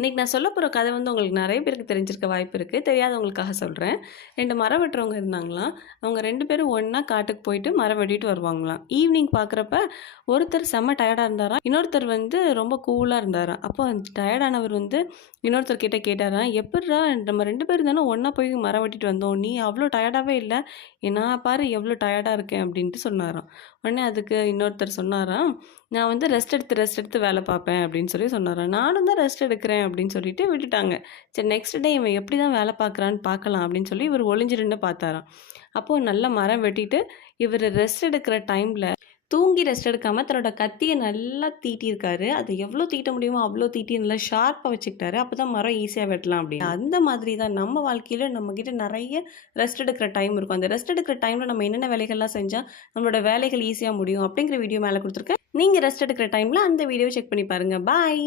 இன்னைக்கு நான் சொல்ல போற கதை வந்து உங்களுக்கு நெறைய பேருக்கு தெரிஞ்சிருக்க வாய்ப்பு இருக்கு. தெரியாதவங்களுக்காக சொல்றேன். 2 மரம் வெட்டுறவங்க இருந்தாங்களாம். அவங்க 2 பேரும் ஒண்ணா காட்டுக்கு போயிட்டு மரம் வெட்டிட்டு வருவாங்களாம். ஈவினிங் பார்க்குறப்ப ஒருத்தர் செம்ம டயர்டா இருந்தாராம். இன்னொருத்தர் வந்து ரொம்ப கூலா இருந்தாராம். அப்போ அந்த டயர்டானவர் வந்து இன்னொருத்தர் கிட்ட கேட்டாராம், "எப்புட்றா நம்ம 2 பேரும் தானே ஒண்ணா போய் மரம் வெட்டிட்டு வந்தோம். நீ அவ்ளோ டயர்டாவே இல்ல. நான் பாரு எவ்ளோ டயர்டா இருக்கேன்" அப்படின்ட்டு சொன்னாராம். உடனே அதுக்கு இன்னொருத்தர் சொன்னாராம், "நான் வந்து ரெஸ்ட் எடுத்து வேலை பார்ப்பேன்" அப்படின்னு சொல்லி சொன்னாராம். "நானும் தான் ரெஸ்ட் எடுக்கிறேன்" அப்படின்னு சொல்லிட்டு விட்டுட்டாங்க. சரி நெக்ஸ்ட் டே இவன் எப்படி தான் வேலை பார்க்குறான்னு பார்க்கலாம் அப்படின்னு சொல்லி இவர் ஒளிஞ்சு நின்னு பார்த்தாராம். அப்போ நல்ல மரம் வெட்டிட்டு இவரு ரெஸ்ட் எடுக்கிற டைம்ல தூங்கி ரெஸ்ட் எடுக்காம தன்னோட கத்திய நல்லா தீட்டியிருக்காரு. அது எவ்வளோ தீட்ட முடியுமோ அவ்வளோ தீட்டி நல்லா ஷார்ப்பா வச்சுக்கிட்டாரு. அப்பதான் மரம் ஈஸியா வெட்டலாம் அப்படின்னு. அந்த மாதிரி தான் நம்ம வாழ்க்கையில நம்மகிட்ட நெறைய ரெஸ்ட் எடுக்கிற டைம் இருக்கும். அந்த ரெஸ்ட் எடுக்கிற டைம்ல நம்ம என்னென்ன வேலைகள்லாம் செஞ்சா நம்மளோட வேலைகள் ஈஸியா முடியும் அப்படிங்கிற வீடியோ மேல குடுத்துருக்கேன். நீங்க ரெஸ்ட் எடுக்கிற டைம்ல அந்த வீடியோவ செக் பண்ணி பாருங்க. பாய்.